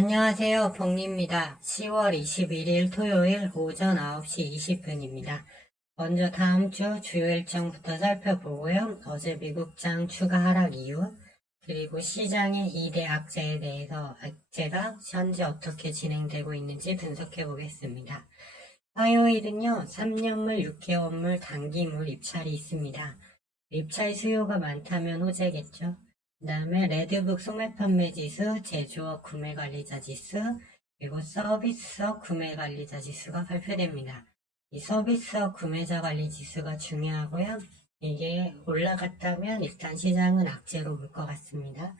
안녕하세요. 복리입니다. 10월 21일 토요일 오전 9시 20분입니다. 먼저 다음 주 주요 일정부터 살펴보고요. 어제 미국장 추가 하락 이유, 그리고 시장의 2대 악재에 대해서 악재가 현재 어떻게 진행되고 있는지 분석해 보겠습니다. 화요일은요, 3년물, 6개월물, 단기물 입찰이 있습니다. 입찰 수요가 많다면 호재겠죠. 그 다음에 레드북 소매 판매 지수, 제조업 구매 관리자 지수, 그리고 서비스업 구매 관리자 지수가 발표됩니다. 이 서비스업 구매자 관리 지수가 중요하고요. 이게 올라갔다면 일단 시장은 악재로 볼 것 같습니다.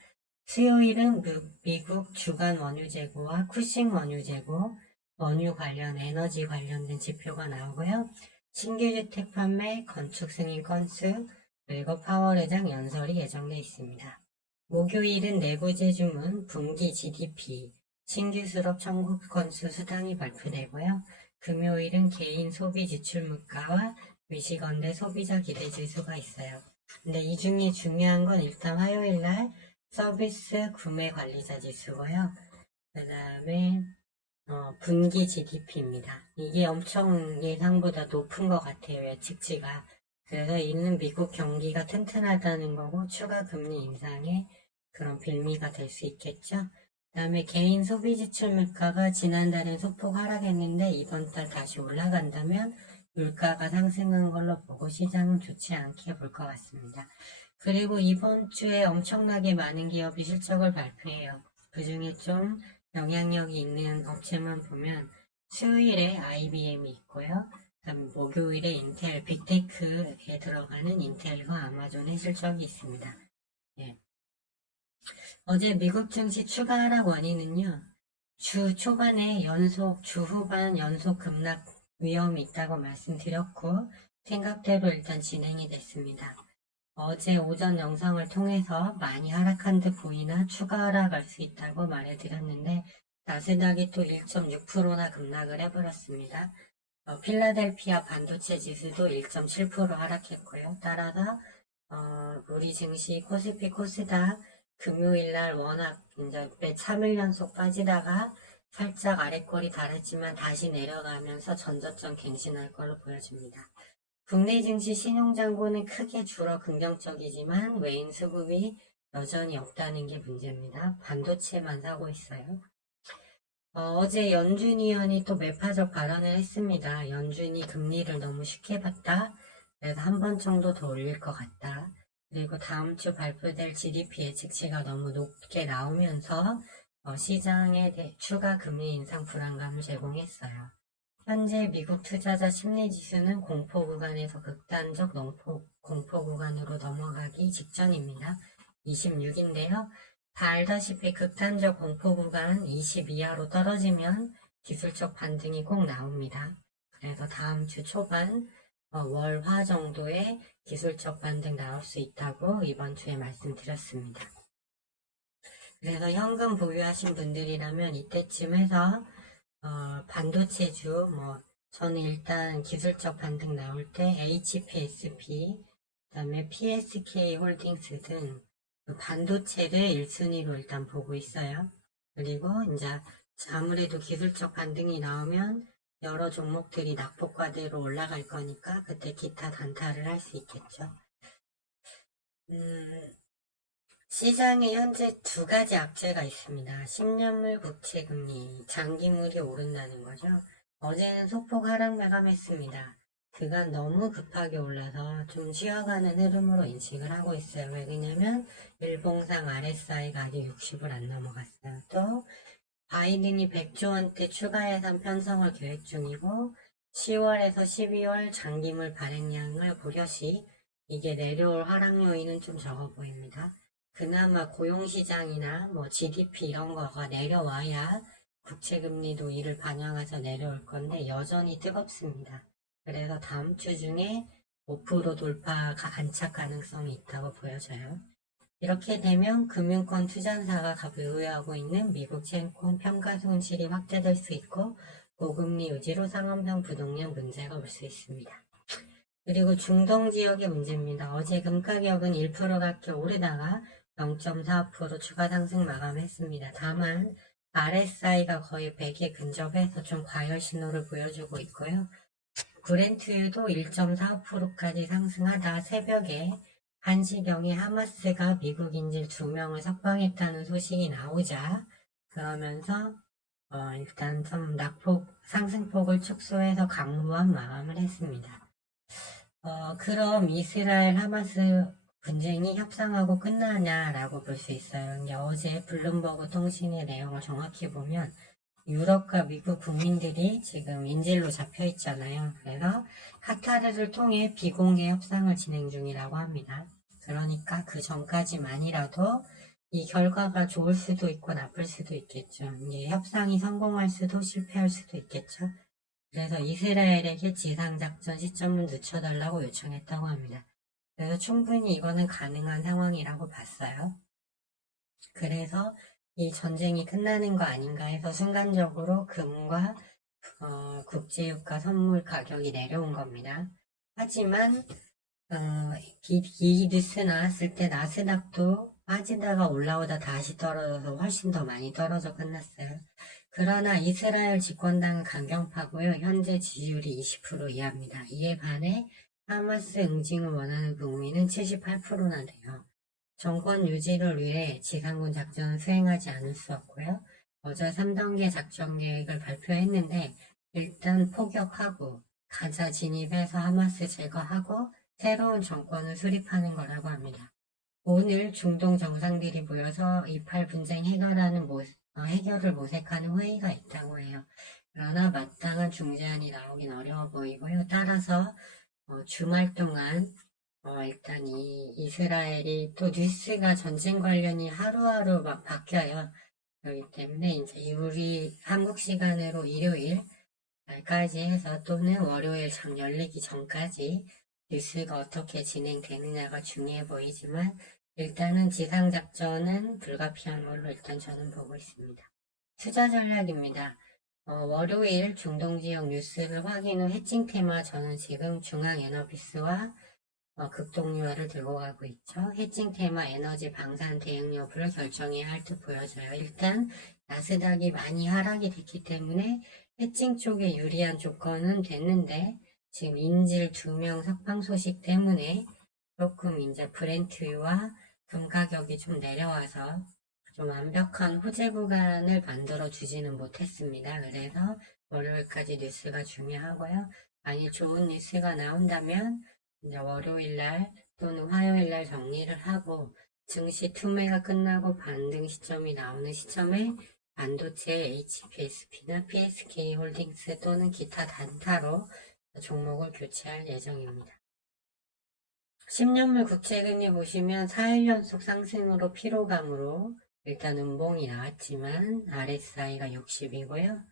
수요일은 미국 주간 원유 재고와 쿠싱 원유 재고, 원유 관련, 에너지 관련된 지표가 나오고요. 신규 주택 판매, 건축 승인 건수, 그리고 파월회장 연설이 예정되어 있습니다. 목요일은 내부재 주문, 분기 GDP, 신규 수력 청구 건수 수당이 발표되고요. 금요일은 개인 소비 지출 물가와 미시건대 소비자 기대 지수가 있어요. 근데 이 중에 중요한 건 일단 화요일날 서비스 구매 관리자 지수고요. 그 다음에 분기 GDP입니다. 이게 엄청 예상보다 높은 것 같아요. 예측치가. 그래서 이는 미국 경기가 튼튼하다는 거고 추가 금리 인상의 그런 빌미가 될 수 있겠죠. 그 다음에 개인 소비 지출 물가가 지난달엔 소폭 하락했는데 이번 달 다시 올라간다면 물가가 상승한 걸로 보고 시장은 좋지 않게 볼 것 같습니다. 그리고 이번 주에 엄청나게 많은 기업이 실적을 발표해요. 그 중에 좀 영향력이 있는 업체만 보면 수요일에 IBM이 있고요. 그다음 목요일에 인텔, 빅테크에 들어가는 인텔과 아마존의 실적이 있습니다. 예. 어제 미국 증시 추가 하락 원인은요. 주 초반에 주 후반 연속 급락 위험이 있다고 말씀드렸고 생각대로 일단 진행이 됐습니다. 어제 오전 영상을 통해서 많이 하락한 듯 보이나 추가 하락할 수 있다고 말해드렸는데 나스닥이 또 1.6%나 급락을 해버렸습니다. 필라델피아 반도체 지수도 1.7% 하락했고요. 따라서 우리 증시 코스피 코스닥 금요일날 워낙 이제 몇 3일 연속 빠지다가 살짝 아래꼬리 달았지만 다시 내려가면서 전저점 갱신할 걸로 보여집니다. 국내 증시 신용잔고는 크게 줄어 긍정적이지만 외인 수급이 여전히 없다는 게 문제입니다. 반도체만 사고 있어요. 어제 연준 위원이 또 매파적 발언을 했습니다. 연준이 금리를 너무 쉽게 봤다. 그래서 한 번 정도 더 올릴 것 같다. 그리고 다음 주 발표될 GDP 예측치가 너무 높게 나오면서 시장에 추가 금리 인상 불안감을 제공했어요. 현재 미국 투자자 심리지수는 공포 구간에서 극단적 공포 구간으로 넘어가기 직전입니다. 26인데요. 다 알다시피 극단적 공포 구간 20 이하로 떨어지면 기술적 반등이 꼭 나옵니다. 그래서 다음 주 초반 월화 정도의 기술적 반등 나올 수 있다고 이번 주에 말씀드렸습니다. 그래서 현금 보유하신 분들이라면 이때쯤 해서 반도체주, 저는 일단 기술적 반등 나올 때 HPSP, 그 다음에 PSK 홀딩스 등 그 반도체를 1순위로 일단 보고 있어요. 그리고 이제 아무래도 기술적 반등이 나오면 여러 종목들이 낙폭과대로 올라갈 거니까 그때 기타 단타를 할 수 있겠죠. 시장에 현재 두 가지 악재가 있습니다. 10년물 국채금리, 장기물이 오른다는 거죠. 어제는 소폭 하락 마감했습니다. 그간 너무 급하게 올라서 좀 쉬어가는 흐름으로 인식을 하고 있어요. 왜냐면 일봉상 RSI가 아직 60을 안 넘어갔어요. 또 바이든이 100조 원대 추가 예산 편성을 계획 중이고 10월에서 12월 장기물 발행량을 고려시 이게 내려올 하락 요인은 좀 적어 보입니다. 그나마 고용시장이나 GDP 이런 거가 내려와야 국채금리도 이를 반영해서 내려올 건데 여전히 뜨겁습니다. 그래서 다음 주 중에 5% 돌파가 안착 가능성이 있다고 보여져요. 이렇게 되면 금융권 투자사가 보유하고 있는 미국 채권 평가 손실이 확대될 수 있고 고금리 유지로 상업형 부동량 문제가 올 수 있습니다. 그리고 중동 지역의 문제입니다. 어제 금 가격은 1% 가까이 오르다가 0.45% 추가 상승 마감했습니다. 다만 RSI가 거의 100에 근접해서 좀 과열 신호를 보여주고 있고요. 브렌트유도 1.45%까지 상승하다 새벽에 1시경에 하마스가 미국 인질 2명을 석방했다는 소식이 나오자 그러면서 일단 좀 상승폭을 축소해서 강보한 마감을 했습니다. 그럼 이스라엘 하마스 분쟁이 협상하고 끝나냐라고 볼 수 있어요. 근데 어제 블룸버그 통신의 내용을 정확히 보면 유럽과 미국 국민들이 지금 인질로 잡혀 있잖아요. 그래서 카타르를 통해 비공개 협상을 진행 중이라고 합니다. 그러니까 그 전까지만이라도 이 결과가 좋을 수도 있고 나쁠 수도 있겠죠. 이게 협상이 성공할 수도 실패할 수도 있겠죠. 그래서 이스라엘에게 지상작전 시점을 늦춰달라고 요청했다고 합니다. 그래서 충분히 이거는 가능한 상황이라고 봤어요. 그래서 이 전쟁이 끝나는 거 아닌가 해서 순간적으로 금과 국제유가 선물 가격이 내려온 겁니다. 하지만 이 뉴스 나왔을 때 나스닥도 빠지다가 올라오다 다시 떨어져서 훨씬 더 많이 떨어져 끝났어요. 그러나 이스라엘 집권당은 강경파고요. 현재 지지율이 20% 이하입니다. 이에 반해 하마스 응징을 원하는 국민은 78%나 돼요. 정권 유지를 위해 지상군 작전을 수행하지 않을 수 없고요. 어제 3단계 작전 계획을 발표했는데 일단 포격하고 가자 진입해서 하마스 제거하고 새로운 정권을 수립하는 거라고 합니다. 오늘 중동 정상들이 모여서 이팔 분쟁 해결을 모색하는 회의가 있다고 해요. 그러나 마땅한 중재안이 나오긴 어려워 보이고요. 따라서 주말 동안 일단 이 이스라엘이 또 뉴스가 전쟁 관련이 하루하루 막 바뀌어요. 그렇기 때문에 이제 우리 한국 시간으로 일요일 날까지 해서 또는 월요일 장 열리기 전까지 뉴스가 어떻게 진행되느냐가 중요해 보이지만 일단은 지상작전은 불가피한 걸로 일단 저는 보고 있습니다. 투자 전략입니다. 월요일 중동 지역 뉴스를 확인 후 해칭 테마 저는 지금 중앙에너비스와 극동유화를 들고 가고 있죠. 해칭 테마 에너지 방산 대응 여부를 결정해야 할 듯 보여져요. 일단 나스닥이 많이 하락이 됐기 때문에 해칭 쪽에 유리한 조건은 됐는데 지금 인질 2명 석방 소식 때문에 조금 이제 브렌트유와 금 가격이 좀 내려와서 좀 완벽한 호재 구간을 만들어 주지는 못했습니다. 그래서 월요일까지 뉴스가 중요하고요. 만약 좋은 뉴스가 나온다면 이제 월요일날 또는 화요일날 정리를 하고 증시 투매가 끝나고 반등 시점이 나오는 시점에 반도체 HPSP나 PSK 홀딩스 또는 기타 단타로 종목을 교체할 예정입니다. 10년물 국채금리 보시면 4일 연속 상승으로 피로감으로 일단 음봉이 나왔지만 RSI가 60이고요.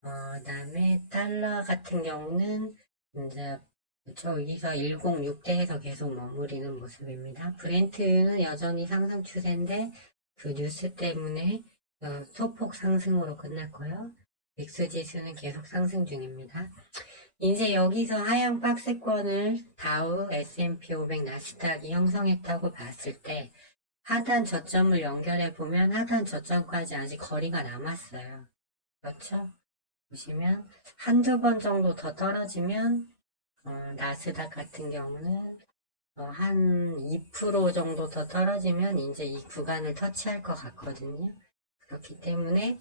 그다음에 달러 같은 경우는 이제 여기서 106대에서 계속 머무르는 모습입니다. 브렌트는 여전히 상승 추세인데 그 뉴스 때문에 소폭 상승으로 끝났고요. 믹스 지수는 계속 상승 중입니다. 이제 여기서 하향 박스권을 다우, S&P 500, 나스닥이 형성했다고 봤을 때 하단 저점을 연결해 보면 하단 저점까지 아직 거리가 남았어요. 그렇죠? 보시면 한두 번 정도 더 떨어지면 나스닥 같은 경우는 한 2% 정도 더 떨어지면 이제 이 구간을 터치할 것 같거든요. 그렇기 때문에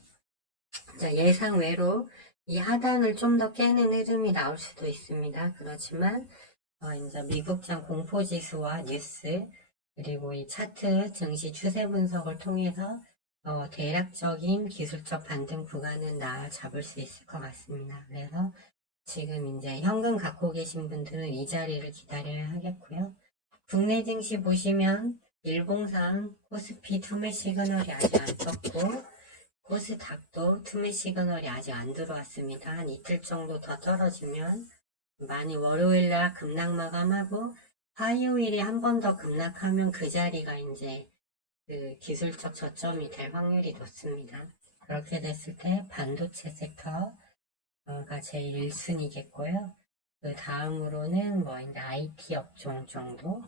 예상 외로 이 하단을 좀 더 깨는 흐름이 나올 수도 있습니다. 그렇지만 이제 미국장 공포지수와 뉴스 그리고 이 차트 증시 추세 분석을 통해서 대략적인 기술적 반등 구간은 잡을 수 있을 것 같습니다. 그래서 지금 이제 현금 갖고 계신 분들은 이 자리를 기다려야 하겠고요. 국내 증시 보시면 일봉상 코스피 투매 시그널이 아직 안 떴고 코스닥도 투매 시그널이 아직 안 들어왔습니다. 한 이틀 정도 더 떨어지면 많이 월요일날 급락 마감하고 화요일에 한 번 더 급락하면 그 자리가 이제 그 기술적 저점이 될 확률이 높습니다. 그렇게 됐을 때 반도체 섹터가 제일 1순위겠고요. 그 다음으로는 이제 IT 업종 정도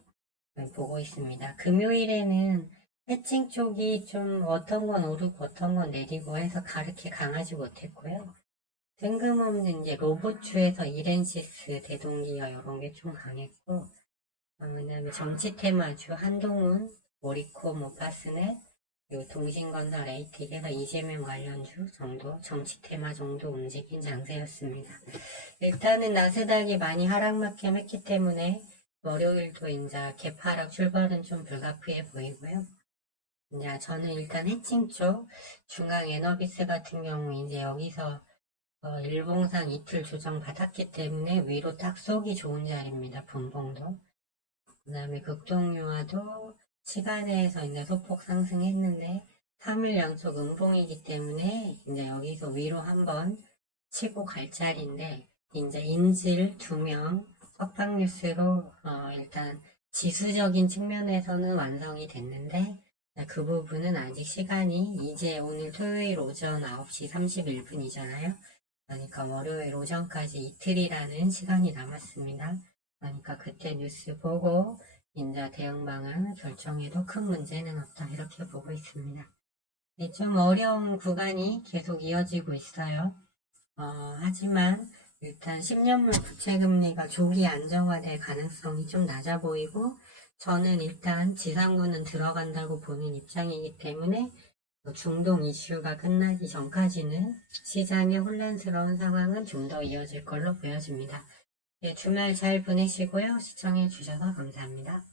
보고 있습니다. 금요일에는 해칭 쪽이 좀 어떤 건 오르고 어떤 건 내리고 해서 그렇게 강하지 못했고요. 뜬금없는 이제 로봇주에서 이렌시스, 대동기어 이런 게 좀 강했고, 그다음에 정치 테마주 한동훈, 모리코, 모파스넷, 그리고 동신건설, 에이틱에서 이재명 관련주 정도, 정치 테마 정도 움직인 장세였습니다. 일단은 나스닥이 많이 하락만큼 했기 때문에 월요일도 이제 개파락 출발은 좀 불가피해 보이고요. 이제 저는 일단 해칭 쪽 중앙 에너비스 같은 경우 이제 여기서 일봉상 이틀 조정 받았기 때문에 위로 딱 쏘기 좋은 자리입니다. 분봉도. 그 다음에 극동유화도 시간에서 이제 소폭 상승했는데 3일 연속 음봉이기 때문에 이제 여기서 위로 한번 치고 갈 자리인데 이제 인질 2명 석방뉴스로 일단 지수적인 측면에서는 완성이 됐는데 그 부분은 아직 시간이 이제 오늘 토요일 오전 9시 31분이잖아요. 그러니까 월요일 오전까지 이틀이라는 시간이 남았습니다. 그러니까 그때 뉴스 보고 인자 대응 방안 결정해도 큰 문제는 없다 이렇게 보고 있습니다. 네, 좀 어려운 구간이 계속 이어지고 있어요. 하지만 일단 10년물 부채금리가 조기 안정화될 가능성이 좀 낮아 보이고 저는 일단 지상구는 들어간다고 보는 입장이기 때문에 중동 이슈가 끝나기 전까지는 시장의 혼란스러운 상황은 좀 더 이어질 걸로 보여집니다. 네, 주말 잘 보내시고요. 시청해 주셔서 감사합니다.